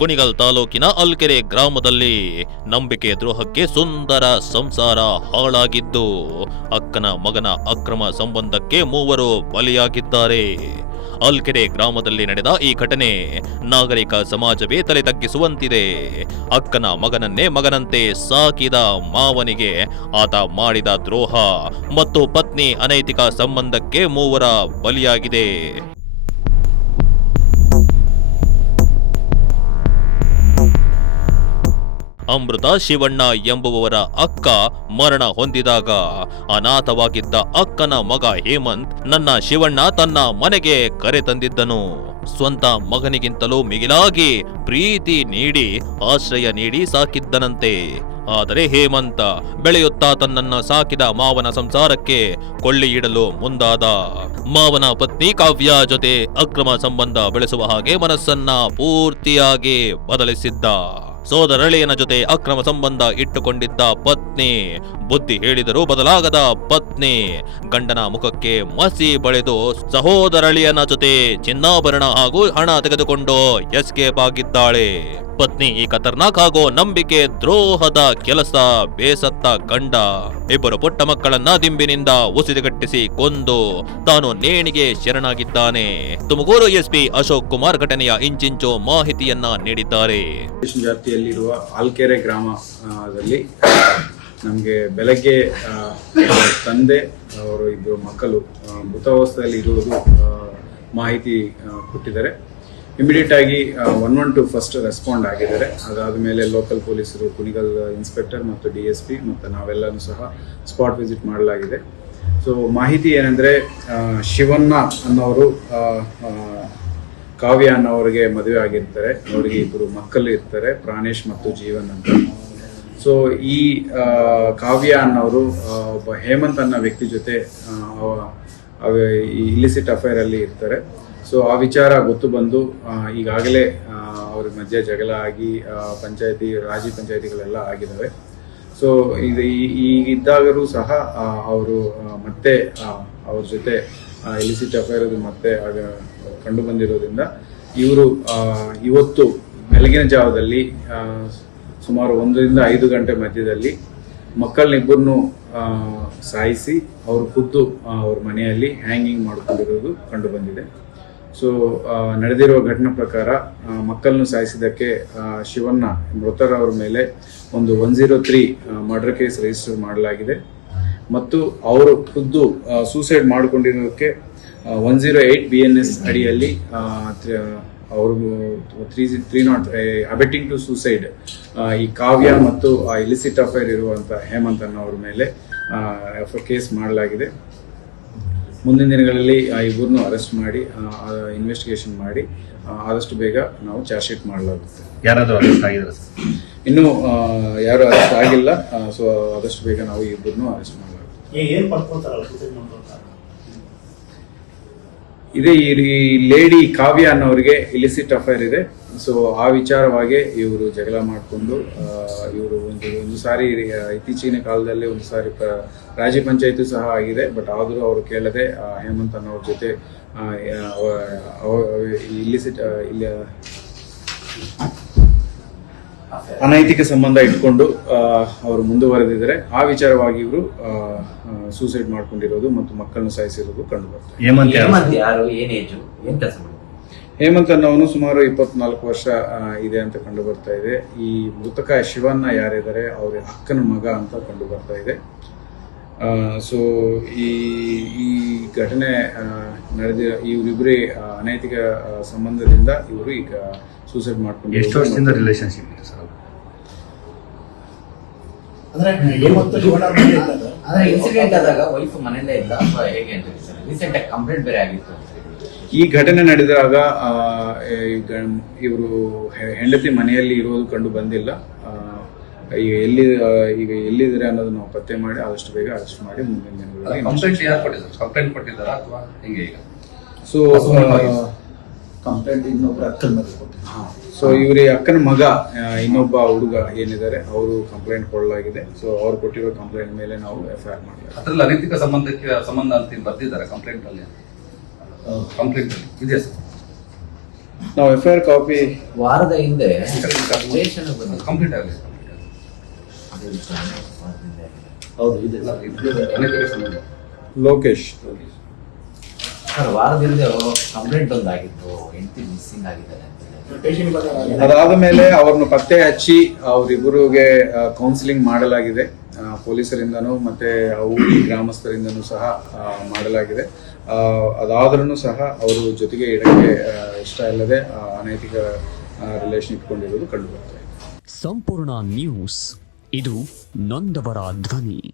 ಕುಣಿಗಲ್ ತಾಲೂಕಿನ ಅಲ್ಕೆರೆ ಗ್ರಾಮದಲ್ಲಿ ನಂಬಿಕೆ ದ್ರೋಹಕ್ಕೆ ಸುಂದರ ಸಂಸಾರ ಹಾಳಾಗಿದ್ದು ಅಕ್ಕನ ಮಗನ ಅಕ್ರಮ ಸಂಬಂಧಕ್ಕೆ ಮೂವರು ಬಲಿಯಾಗಿದ್ದಾರೆ. ಅಲ್ಕೆರೆ ಗ್ರಾಮದಲ್ಲಿ ನಡೆದ ಈ ಘಟನೆ ನಾಗರಿಕ ಸಮಾಜವೇ ತಲೆ ತಗ್ಗಿಸುವಂತಿದೆ. ಅಕ್ಕನ ಮಗನನ್ನೇ ಮಗನಂತೆ ಸಾಕಿದ ಮಾವನಿಗೆ ಆತ ಮಾಡಿದ ದ್ರೋಹ ಮತ್ತು ಪತ್ನಿ ಅನೈತಿಕ ಸಂಬಂಧಕ್ಕೆ ಮೂವರ ಬಲಿಯಾಗಿದೆ. ಅಮೃತ ಶಿವಣ್ಣ ಎಂಬುವವರ ಅಕ್ಕ ಮರಣ ಹೊಂದಿದಾಗ ಅನಾಥವಾಗಿದ್ದ ಅಕ್ಕನ ಮಗ ಹೇಮಂತ್ ನನ್ನ ಶಿವಣ್ಣ ತನ್ನ ಮನೆಗೆ ಕರೆತಂದಿದ್ದನು. ಸ್ವಂತ ಮಗನಿಗಿಂತಲೂ ಮಿಗಿಲಾಗಿ ಪ್ರೀತಿ ನೀಡಿ ಆಶ್ರಯ ನೀಡಿ ಸಾಕಿದ್ದನಂತೆ. ಆದರೆ ಹೇಮಂತ ಬೆಳೆಯುತ್ತಾ ತನ್ನನ್ನು ಸಾಕಿದ ಮಾವನ ಸಂಸಾರಕ್ಕೆ ಕೊಳ್ಳಿಯಿಡಲು ಮುಂದಾದ. ಮಾವನ ಪತ್ನಿ ಕಾವ್ಯ ಜೊತೆ ಅಕ್ರಮ ಸಂಬಂಧ ಬೆಳೆಸುವ ಹಾಗೆ ಮನಸ್ಸನ್ನ ಪೂರ್ತಿಯಾಗಿ ಬದಲಿಸಿದ್ದ. ಸೋದರಳಿಯನ ಜೊತೆ ಅಕ್ರಮ ಸಂಬಂಧ ಇಟ್ಟುಕೊಂಡಿದ್ದ ಪತ್ನಿ ಬುದ್ಧಿ ಹೇಳಿದರೂ ಬದಲಾಗದ ಪತ್ನಿ ಗಂಡನ ಮುಖಕ್ಕೆ ಮಸಿ ಬಳಿದು ಸಹೋದರಳಿಯನ ಜೊತೆ ಚಿನ್ನಾಭರಣ ಹಾಗೂ ಹಣ ತೆಗೆದುಕೊಂಡು ಎಸ್ಕೇಪ್ ಆಗಿದ್ದಾಳೆ. ಪತ್ನಿ ಈ ಖತರ್ನಾಕ್ ಹಾಗೂ ನಂಬಿಕೆ ದ್ರೋಹದ ಕೆಲಸ ಬೇಸತ್ತ ಗಂಡ ಇಬ್ಬರು ಪುಟ್ಟ ಮಕ್ಕಳನ್ನ ದಿಂಬಿನಿಂದ ಉಸಿರುಗಟ್ಟಿಸಿ ಕೊಂದು ತಾನು ನೇಣಿಗೆ ಶರಣಾಗಿದ್ದಾನೆ. ತುಮಕೂರು ಎಸ್ಪಿ ಅಶೋಕ್ ಕುಮಾರ್ ಘಟನೆಯ ಇಂಚಿಂಚು ಮಾಹಿತಿಯನ್ನ ನೀಡಿದ್ದಾರೆ. ಜಾತಿಯಲ್ಲಿರುವ ಆಲ್ಕೆರೆ ಗ್ರಾಮದಲ್ಲಿ ನಮಗೆ ಬೆಳಗ್ಗೆ ತಂದೆ ಅವರು ಇಬ್ಬರು ಮಕ್ಕಳು ಮೃತಾವಸ್ಥೆಯಲ್ಲಿ ಇರುವುದು ಮಾಹಿತಿ ಕೊಟ್ಟಿದ್ದಾರೆ. ಇಮಿಡಿಯೇಟ್ ಆಗಿ 112 ಫಸ್ಟ್ ರೆಸ್ಪಾಂಡ್ ಆಗಿದ್ದಾರೆ. ಅದಾದ ಮೇಲೆ ಲೋಕಲ್ ಪೊಲೀಸರು, ಕುಣಿಗಲ್ ಇನ್ಸ್ಪೆಕ್ಟರ್ ಮತ್ತು DSP ಮತ್ತು ನಾವೆಲ್ಲನೂ ಸಹ ಸ್ಪಾಟ್ ವಿಸಿಟ್ ಮಾಡಲಾಗಿದೆ. ಸೊ ಮಾಹಿತಿ ಏನಂದರೆ, ಶಿವಣ್ಣ ಅನ್ನೋರು ಕಾವ್ಯ ಅನ್ನೋರಿಗೆ ಮದುವೆ ಆಗಿರ್ತಾರೆ. ಅವರಿಗೆ ಇಬ್ಬರು ಮಕ್ಕಳು ಇರ್ತಾರೆ, ಪ್ರಾಣೇಶ್ ಮತ್ತು ಜೀವನ್ ಅಂತ. ಸೊ ಈ ಕಾವ್ಯ ಅನ್ನೋರು ಒಬ್ಬ ಹೇಮಂತ್ ಅನ್ನೋ ವ್ಯಕ್ತಿ ಜೊತೆ ಈ ಇಲಿಸಿಟ್ ಅಫೇರ್ ಅಲ್ಲಿ ಇರ್ತಾರೆ. ಸೊ ಆ ವಿಚಾರ ಗೊತ್ತು ಬಂದು ಈಗಾಗಲೇ ಅವ್ರ ಮಧ್ಯೆ ಜಗಳ ಆಗಿ ರಾಜಿ ಪಂಚಾಯತಿಗಳೆಲ್ಲ ಆಗಿದ್ದಾವೆ. ಸೊ ಇದು ಈಗಿದ್ದಾಗಲೂ ಸಹ ಅವರು ಮತ್ತೆ ಅವ್ರ ಜೊತೆ ಇಲಿಸಿಟ್ ಅಫೇರ್ ಅದು ಮತ್ತೆ ಕಂಡು ಬಂದಿರೋದ್ರಿಂದ ಇವರು ಇವತ್ತು ಬೆಳಗಿನ ಜಾವದಲ್ಲಿ ಸುಮಾರು 1 ರಿಂದ 5 ಗಂಟೆ ಮಧ್ಯದಲ್ಲಿ ಮಕ್ಕಳನ್ನಿಬ್ಬರನ್ನು ಸಾಯಿಸಿ ಅವರು ಖುದ್ದು ಅವ್ರ ಮನೆಯಲ್ಲಿ ಹ್ಯಾಂಗಿಂಗ್ ಮಾಡ್ಕೊಂಡಿರೋದು ಕಂಡು ಬಂದಿದೆ. ಸೊ ನಡೆದಿರುವ ಘಟನೆ ಪ್ರಕಾರ ಮಕ್ಕಳನ್ನು ಸಾಯಿಸಿದ್ದಕ್ಕೆ ಶಿವಣ್ಣ ಮೃತರವರ ಮೇಲೆ ಒಂದು 103 ಮರ್ಡರ್ ಕೇಸ್ ರಿಜಿಸ್ಟರ್ ಮಾಡಲಾಗಿದೆ ಮತ್ತು ಅವರು ಖುದ್ದು ಸೂಸೈಡ್ ಮಾಡಿಕೊಂಡಿರೋದಕ್ಕೆ 108 BNS ಅಡಿಯಲ್ಲಿ ಅವರು 303 ಅಬೆಟಿಂಗ್ ಟು ಸೂಸೈಡ್ ಈ ಕಾವ್ಯ ಮತ್ತು ಇಲಿಸಿಟ್ ಅಫೇರ್ ಇರುವಂಥ ಹೇಮಂತ್ ಅನ್ನೋರ ಮೇಲೆ ಕೇಸ್ ಮಾಡಲಾಗಿದೆ. ಮುಂದಿನ ದಿನಗಳಲ್ಲಿ ಇಬ್ಬರನ್ನು ಅರೆಸ್ಟ್ ಮಾಡಿ ಇನ್ವೆಸ್ಟಿಗೇಷನ್ ಮಾಡಿ ಆದಷ್ಟು ಬೇಗ ನಾವು ಚಾರ್ಜ್ ಶೀಟ್ ಮಾಡಲಾಗುತ್ತೆ. ಯಾರಾದರೂ ಅರೆಸ್ಟ್ ಆಗಿದ್ದಾರೆ ಸರ್? ಇನ್ನೂ ಯಾರು ಅರೆಸ್ಟ್ ಆಗಿಲ್ಲ. ಸೊ ಆದಷ್ಟು ಬೇಗ ನಾವು ಇಬ್ಬರನ್ನು ಅರೆಸ್ಟ್ ಮಾಡಲಾಗುತ್ತೆ. ಇದೇ ಈ ಲೇಡಿ ಕಾವ್ಯ ಅನ್ನೋರಿಗೆ ಇಲಿಸಿಟ್ ಅಫೇರ್ ಇದೆ. ಸೊ ಆ ವಿಚಾರವಾಗಿ ಇವರು ಜಗಳ ಮಾಡಿಕೊಂಡು ಇವರು ಒಂದು ಸಾರಿ ಇತ್ತೀಚಿನ ಕಾಲದಲ್ಲಿ ಒಂದು ಸಾರಿ ರಾಜಿ ಪಂಚಾಯತಿ ಸಹ ಆಗಿದೆ. ಬಟ್ ಆದರೂ ಅವರು ಕೇಳದೆ ಹೇಮಂತ್ ಅನ್ನೋರ ಜೊತೆ ಇಲಿಸಿಟ್ ಅನೈತಿಕ ಸಂಬಂಧ ಇಟ್ಕೊಂಡು ಅವರು ಮುಂದುವರೆದಿದ್ದಾರೆ. ಆ ವಿಚಾರವಾಗಿ ಇವರು ಸೂಸೈಡ್ ಮಾಡ್ಕೊಂಡಿರೋದು ಮತ್ತು ಮಕ್ಕಳನ್ನು ಸಾಯಿಸಿರೋದು ಕಂಡು ಬರ್ತದೆ. ಹೇಮಂತ್ ಅನ್ನೋನು ಸುಮಾರು 24 ವರ್ಷ ಇದೆ ಅಂತ ಕಂಡು ಬರ್ತಾ ಇದೆ. ಈ ಮೃತಕ ಶಿವಣ್ಣ ಯಾರಿದ್ದಾರೆ ಅವ್ರ ಅಕ್ಕನ ಮಗ ಅಂತ ಕಂಡು ಬರ್ತಾ ಇದೆ. ಸೊ ಈ ಘಟನೆ ನಡೆದಿರೋ ಇವರಿಬ್ಬರೇ ಅನೈತಿಕ ಸಂಬಂಧದಿಂದ ಇವರು ಈಗ ಸೂಸೈಡ್ ಮಾಡ್ಕೊಂಡು. ಎಷ್ಟು ವರ್ಷದಿಂದ ರಿಲೇಶನ್ಶಿಪ್ ಇದೆ ಸರ್? ಇನ್ಸಿಡೆಂಟ್ ಆದಾಗ ವೈಫ್ ಮನೆಯಲ್ಲೇ ಇದ್ದ ಅಥವಾ ಹೇಗೆ ಅಂತ ಸರ್? ರೀಸೆಂಟ್ ಆಗಿ ಕಂಪ್ಲೇಂಟ್ ಬೇರೆ ಆಗಿತ್ತು. ಈ ಘಟನೆ ನಡೆದಾಗ ಇವರು ಹೆಂಡತಿ ಮನೆಯಲ್ಲಿ ಇರೋದು ಕಂಡು ಬಂದಿಲ್ಲ. ಈಗ ಎಲ್ಲಿದ್ದಾರೆ ಅನ್ನೋದು ನಾವು ಪತ್ತೆ ಮಾಡಿ ಆದಷ್ಟು ಬೇಗ ಅರೆಸ್ಟ್ ಮಾಡಿ ಮುಂದಿನ ದಿನಗಳಲ್ಲಿ. ಕಂಪ್ಲೇಂಟ್ ಕೊಟ್ಟಿದ್ದಾರಾ ಅಥವಾ ಹೇಗೆ ಈಗ? ಸೊ ಕಂಪ್ಲೇಂಟ್ ಇನ್ನೊಬ್ಬರ ಅಕ್ಕನ ಮಗ ಕೊಟ್ಟಿದ್ದಾರೆ. ಸೊ ಇವ್ರ ಅಕ್ಕನ ಮಗ ಇನ್ನೊಬ್ಬ ಹುಡುಗ ಏನಿದ್ದಾರೆ ಅವರು ಕಂಪ್ಲೇಂಟ್ ಕೊಡಲಾಗಿದೆ. ಸೊ ಅವ್ರು ಕೊಟ್ಟಿರೋ ಕಂಪ್ಲೇಂಟ್ ಮೇಲೆ ನಾವು FIR ಮಾಡಲಾಗಿದೆ. ಅದರಲ್ಲಿ ಅನೈತಿಕ ಸಂಬಂಧ ಅಂತ ಬರ್ದಿದ್ದಾರೆ ಕಂಪ್ಲೇಂಟ್ ಅಲ್ಲಿ. ಕಂಪ್ಲೇಂಟ್ ಇದೆಯಾ ಸರ್? ನಾವು FIR ಕಾಪಿ ವಾರದ ಹಿಂದೆ ಸ್ಟೇಷನ್ ಬಂದು ಕಂಪ್ಲೀಟ್ ಆಗಲಿ ಅದೇ ವಿಚಾರ ವಾರದ ಹಿಂದೆ ಆಗಿದೆ. ಹೌದು ಇದೆ ಅನೇಕ ಸಂಬಂಧ ಲೋಕೇಶ್ ಸರ್ ವಾರದಿಂದ ಕಂಪ್ಲೇಂಟ್ ಒಂದಾಗಿತ್ತು, ಹೆಂಡತಿ ಮಿಸ್ಸಿಂಗ್ ಆಗಿದ್ದಾರೆ ಅಂತ ಹೇಳಿ. ಅದಾದ ಮೇಲೆ ಅವ್ರನ್ನ ಪತ್ತೆ ಹಚ್ಚಿ ಅವರಿಬ್ಬರಿಗೆ ಕೌನ್ಸಿಲಿಂಗ್ ಮಾಡಲಾಗಿದೆ, ಪೊಲೀಸರಿಂದನೂ ಮತ್ತೆ ಊರಿ ಗ್ರಾಮಸ್ಥರಿಂದನೂ ಸಹ ಮಾಡಲಾಗಿದೆ. ಅದಾದ್ರೂ ಸಹ ಅವರು ಜೊತೆಗೆ ಇಡಕ್ಕೆ ಇಷ್ಟ ಇಲ್ಲದೆ ಅನೈತಿಕ ರಿಲೇಷನ್ ಇಟ್ಕೊಂಡಿರೋದು ಕಂಡು ಬರ್ತಾ ಇದೆ. ಸಂಪೂರ್ಣ ನ್ಯೂಸ್, ಇದು ನೊಂದವರ ಧ್ವನಿ.